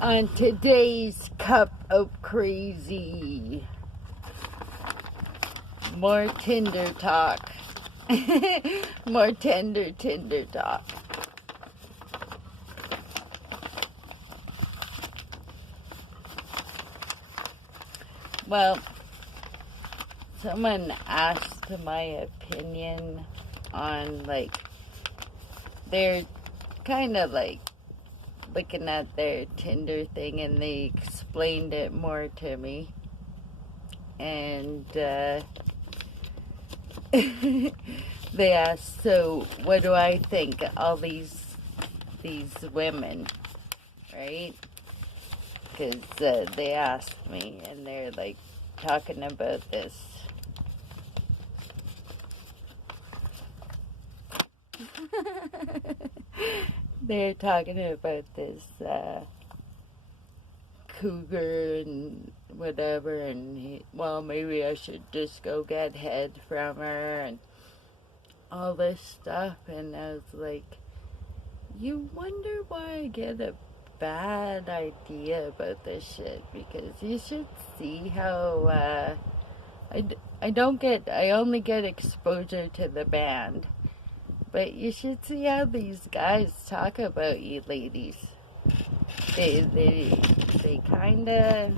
On today's Cup of Crazy, more Tinder talk. More Tinder talk. Well, someone asked my opinion on, like, they're kind of like looking at their Tinder thing, and they explained it more to me. And they asked, so what do I think? All these women, right? Because they asked me, and they're like talking about this. They're talking about this cougar and whatever, and maybe I should just go get head from her and all this stuff. And I was like, you wonder why I get a bad idea about this shit, because you should see how I only get exposure to the band, but you should see how these guys talk about you ladies. They kind of,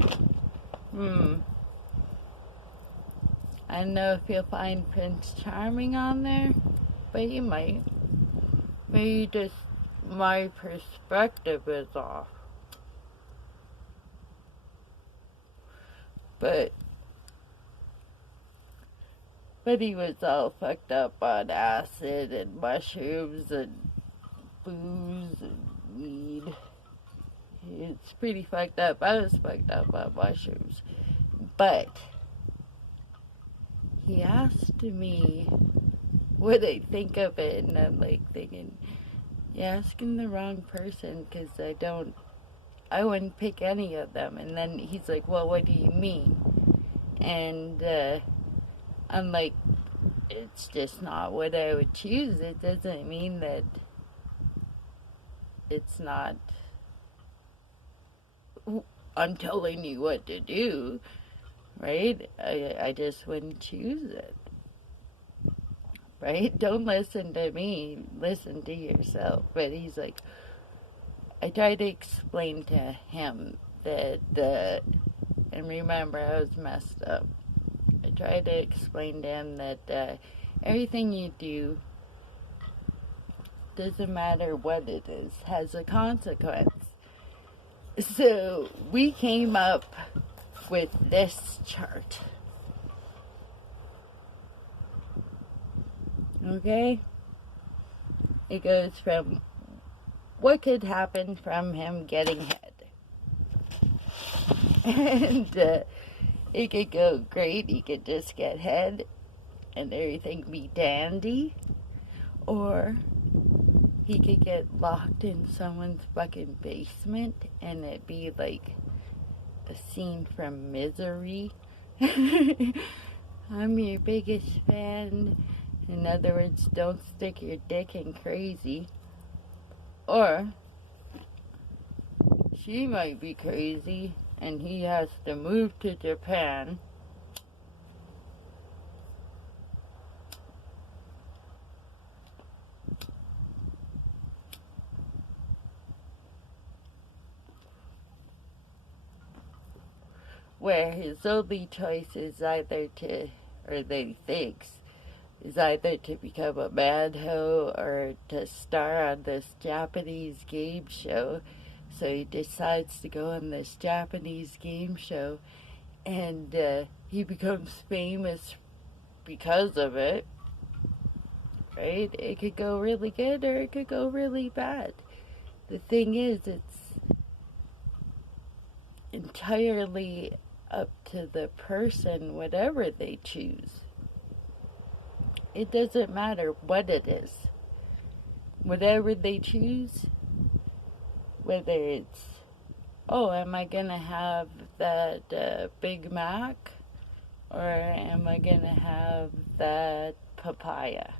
I don't know if you'll find Prince Charming on there, but you might. Maybe just my perspective is off. But he was all fucked up on acid and mushrooms and booze and weed. It's pretty fucked up. I was fucked up on mushrooms. But he asked me what I think of it, and I'm like thinking, you're asking the wrong person, because I wouldn't pick any of them. And then he's like, well, what do you mean? And I'm like, it's just not what I would choose. It doesn't mean that it's not, I'm telling you what to do, right? I just wouldn't choose it, right? Don't listen to me, listen to yourself. But he's like, I tried to explain to him that, and remember, I was messed up. I tried to explain to him that everything you do, doesn't matter what it is, has a consequence. So we came up with this chart. Okay? It goes from what could happen from him getting head. And it could go great. He could just get head and everything be dandy. Or he could get locked in someone's fucking basement and it be like a scene from Misery. I'm your biggest fan. In other words, don't stick your dick in crazy. Or she might be crazy and he has to move to Japan. Where his only choice is either to, or they thinks, is either to become a mad hoe or to star on this Japanese game show. So he decides to go on this Japanese game show, and he becomes famous because of it, right? It could go really good or it could go really bad. The thing is, it's entirely up to the person, whatever they choose. It doesn't matter what it is. Whatever they choose, whether it's, oh, am I going to have that Big Mac? Or am I going to have that papaya?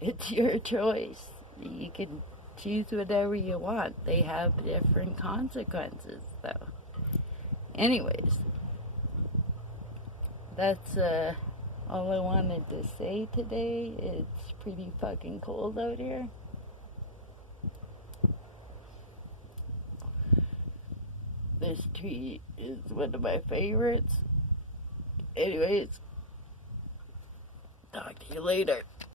It's your choice. You can choose whatever you want. They have different consequences, though. Anyways, that's all I wanted to say today. It's pretty fucking cold out here. This tree is one of my favorites. Anyways, talk to you later.